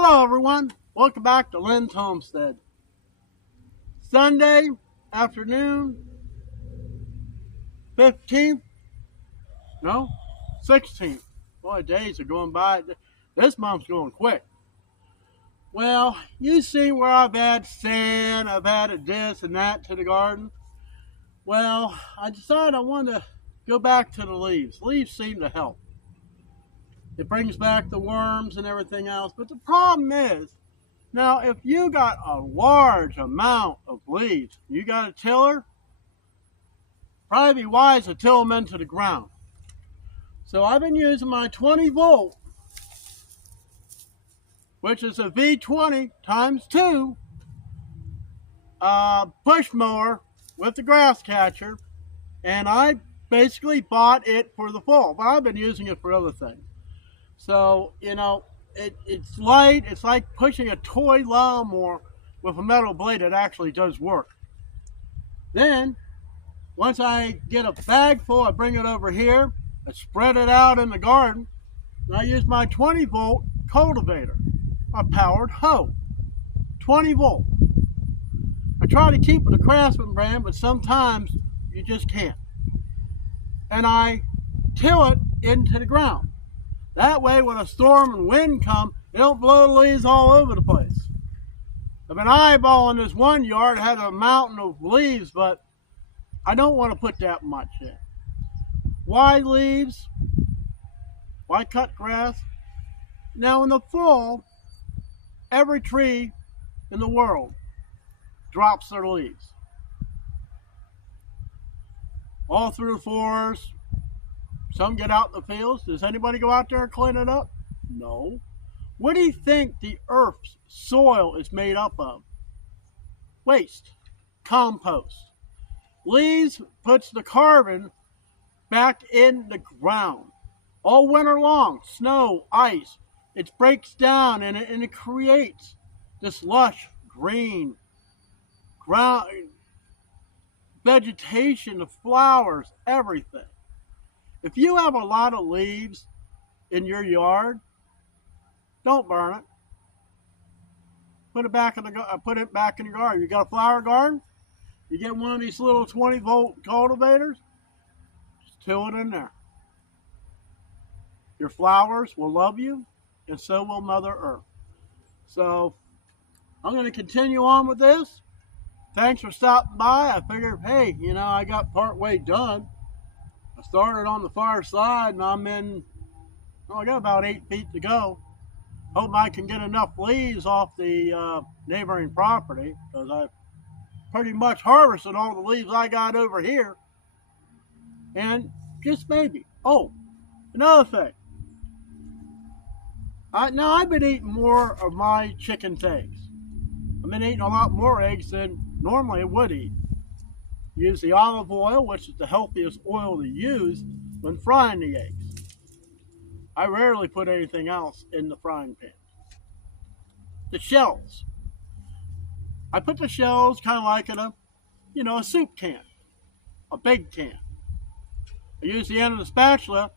Hello everyone, welcome back to Lynn's Homestead. Sunday afternoon, 15th, no, 16th. Boy, days are going by. This month's going quick. Well, you see where I've had sand, I've added this and that to the garden. Well, I decided I wanted to go back to the leaves. Leaves seem to help. It brings back the worms and everything else. But the problem is, now if you got a large amount of leaves, you got a tiller, probably be wise to till them into the ground. So I've been using my 20 volt, which is a V20 times 2 push mower with the grass catcher. And I basically bought it for the fall, but I've been using it for other things. So, you know, it's light. It's like pushing a toy lawnmower with a metal blade that actually does work. Then, once I get a bag full, I bring it over here. I spread it out in the garden. And I use my 20 volt cultivator, a powered hoe. 20 volt. I try to keep it a Craftsman brand, but sometimes you just can't. And I till it into the ground. That way, when a storm and wind come, it don't blow the leaves all over the place. I've been eyeballing this one yard, it had a mountain of leaves, but I don't want to put that much in. Why leaves? Why cut grass? Now in the fall, every tree in the world drops their leaves. All through the forest. Some get out in the fields. Does anybody go out there and clean it up? No. What do you think the earth's soil is made up of? Waste. Compost. Leaves puts the carbon back in the ground. All winter long, snow, ice, it breaks down and it creates this lush green ground, vegetation, the flowers, everything. If you have a lot of leaves in your yard, don't burn it. Put it back in the garden. You got a flower garden? You get one of these little 20 volt cultivators, just till it in there. Your flowers will love you, and so will Mother Earth. So I'm going to continue on with this. Thanks for stopping by. I figured, hey, you know, I got part way done. I started on the far side, and I got about 8 feet to go. Hope I can get enough leaves off the neighboring property, because I pretty much harvested all the leaves I got over here. And just maybe. Oh, another thing. Now I've been eating more of my chicken's eggs. I've been eating a lot more eggs than normally I would eat. Use the olive oil, which is the healthiest oil to use when frying the eggs. I rarely put anything else in the frying pan. The shells. I put the shells kind of like in a soup can, a big can. I use the end of the spatula,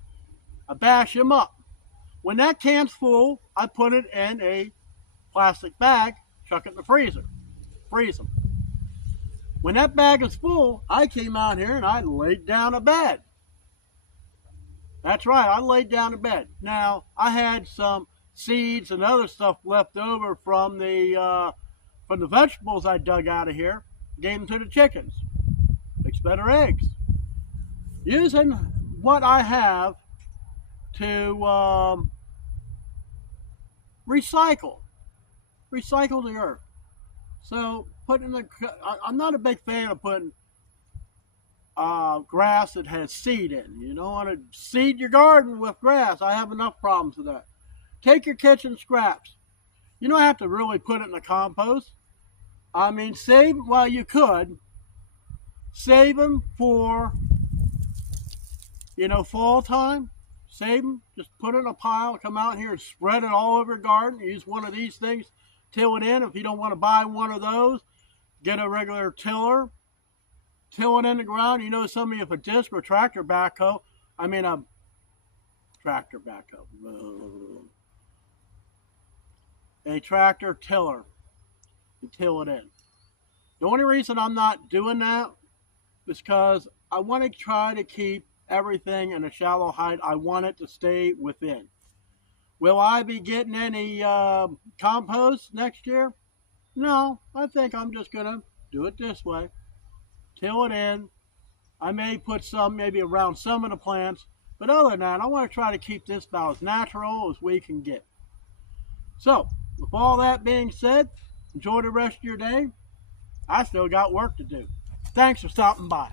I bash them up. When that can's full, I put it in a plastic bag, chuck it in the freezer, freeze them. When that bag is full, I came out here and I laid down a bed. That's right, I laid down in bed. Now, I had some seeds and other stuff left over from the vegetables I dug out of here. Gave them to the chickens. Makes better eggs. Using what I have to recycle, recycle the earth. So I'm not a big fan of putting grass that has seed in. You don't want to seed your garden with grass. I have enough problems with that. Take your kitchen scraps. You don't have to really put it in the compost. I mean, you could save them for, fall time. Save them, just put it in a pile, come out here and spread it all over your garden. Use one of these things, till it in. If you don't want to buy one of those, get a regular tiller, till it in the ground. Some of you, if a disc or tractor backhoe, tractor backhoe, a tractor tiller, and till it in. The only reason I'm not doing that is because I want to try to keep everything in a shallow height. I want it to stay within. Will I be getting any compost next year? No, I think I'm just going to do it this way. Till it in. I may put some maybe around some of the plants, but other than that, I want to try to keep this about as natural as we can get. So, with all that being said, enjoy the rest of your day. I still got work to do. Thanks for stopping by.